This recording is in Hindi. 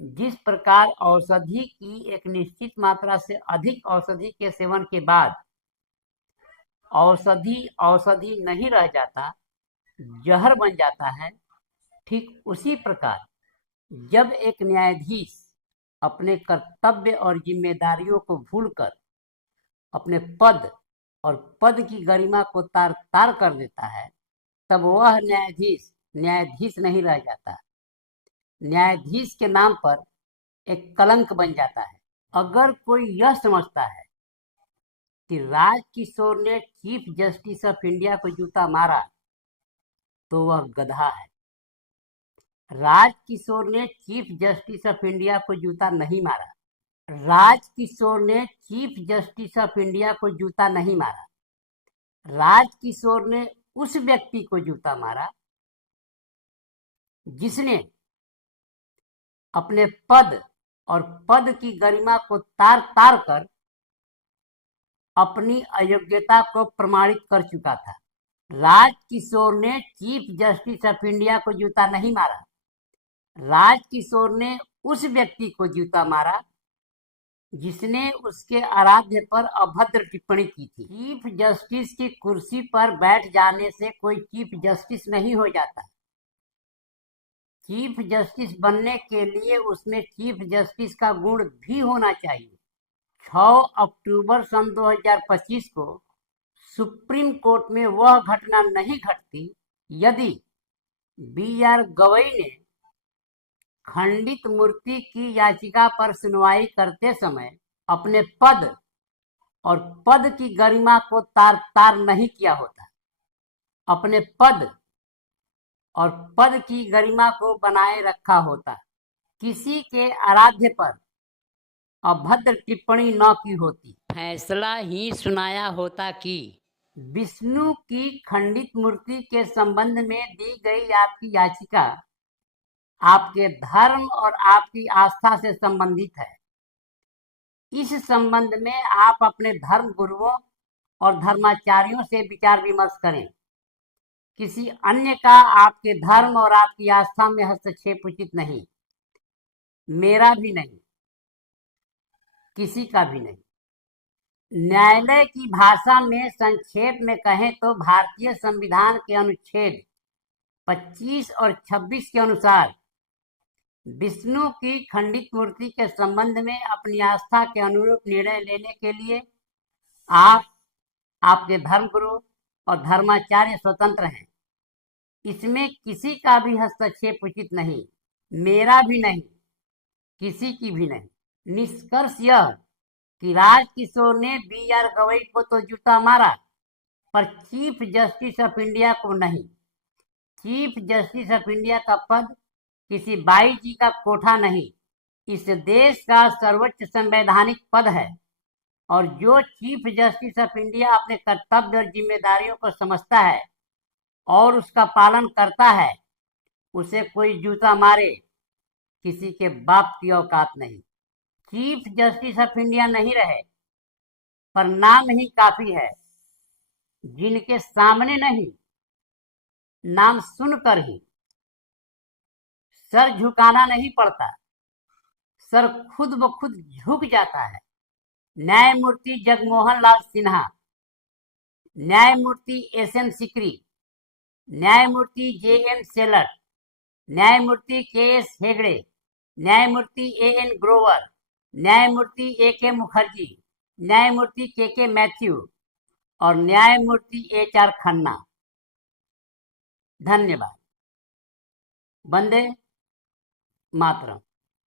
जिस प्रकार औषधि की एक निश्चित मात्रा से अधिक औषधि के सेवन के बाद औषधि नहीं रह जाता, जहर बन जाता है, ठीक उसी प्रकार जब एक न्यायाधीश अपने कर्तव्य और जिम्मेदारियों को भूलकर अपने पद और पद की गरिमा को तार तार कर देता है, तब वह न्यायाधीश नहीं रह जाता। न्यायाधीश के नाम पर एक कलंक बन जाता है। अगर कोई यह समझता है कि राजकिशोर ने चीफ जस्टिस ऑफ इंडिया को जूता मारा, तो वह गधा है। राजकिशोर ने चीफ जस्टिस ऑफ इंडिया को जूता नहीं मारा। राजकिशोर ने चीफ जस्टिस ऑफ इंडिया को जूता नहीं मारा। राजकिशोर ने उस व्यक्ति को जूता मारा जिसने अपने पद और पद की गरिमा को तार तार कर अपनी अयोग्यता को प्रमाणित कर चुका था। राजकिशोर ने चीफ जस्टिस ऑफ इंडिया को जूता नहीं मारा। राजकिशोर ने उस व्यक्ति को जूता मारा जिसने उसके आराध्य पर अभद्र टिप्पणी की थी। चीफ जस्टिस की कुर्सी पर बैठ जाने से कोई चीफ जस्टिस नहीं हो जाता। चीफ जस्टिस बनने के लिए उसमें चीफ जस्टिस का गुण भी होना चाहिए। 6 अक्टूबर सन 2025 को सुप्रीम कोर्ट में वह घटना नहीं घटती यदि BR गवई ने खंडित मूर्ति की याचिका पर सुनवाई करते समय अपने पद और पद की गरिमा को तार तार नहीं किया होता। अपने पद और पद की गरिमा को बनाए रखा होता। किसी के आराध्य पर अभद्र टिप्पणी न की होती। फैसला ही सुनाया होता कि विष्णु की खंडित मूर्ति के संबंध में दी गई आपकी याचिका आपके धर्म और आपकी आस्था से संबंधित है। इस संबंध में आप अपने धर्म गुरुओं और धर्माचार्यों से विचार विमर्श करें। किसी अन्य का आपके धर्म और आपकी आस्था में हस्तक्षेप उचित नहीं, मेरा भी नहीं, किसी का भी नहीं। न्यायालय की भाषा में संक्षेप में कहें तो भारतीय संविधान के अनुच्छेद 25 और 26 के अनुसार विष्णु की खंडित मूर्ति के संबंध में अपनी आस्था के अनुरूप निर्णय लेने के लिए आप, आपके धर्मगुरु और धर्माचार्य स्वतंत्र हैं। इसमें किसी का भी हस्तक्षेप उचित नहीं, मेरा भी नहीं, किसी की भी नहीं। निष्कर्ष यह कि राजकिशोर ने BR गवई को तो जूता मारा, पर चीफ जस्टिस ऑफ इंडिया को नहीं। चीफ जस्टिस ऑफ इंडिया का पद किसी बाई जी का कोठा नहीं, इस देश का सर्वोच्च संवैधानिक पद है। और जो चीफ जस्टिस ऑफ इंडिया अपने कर्तव्य और जिम्मेदारियों को समझता है और उसका पालन करता है, उसे कोई जूता मारे, किसी के बाप की औकात नहीं। चीफ जस्टिस ऑफ इंडिया नहीं रहे, पर नाम ही काफी है। जिनके सामने नहीं, नाम सुनकर ही सर झुकाना नहीं पड़ता, सर खुद ब खुद झुक जाता है। न्यायमूर्ति जगमोहन लाल सिन्हा, न्यायमूर्ति SM सिकरी, न्यायमूर्ति JM सेलर, न्यायमूर्ति KS हेगड़े, न्यायमूर्ति AN ग्रोवर, न्यायमूर्ति AK मुखर्जी, न्यायमूर्ति KK मैथ्यू और न्यायमूर्ति HR खन्ना। धन्यवाद। वंदे मातरम।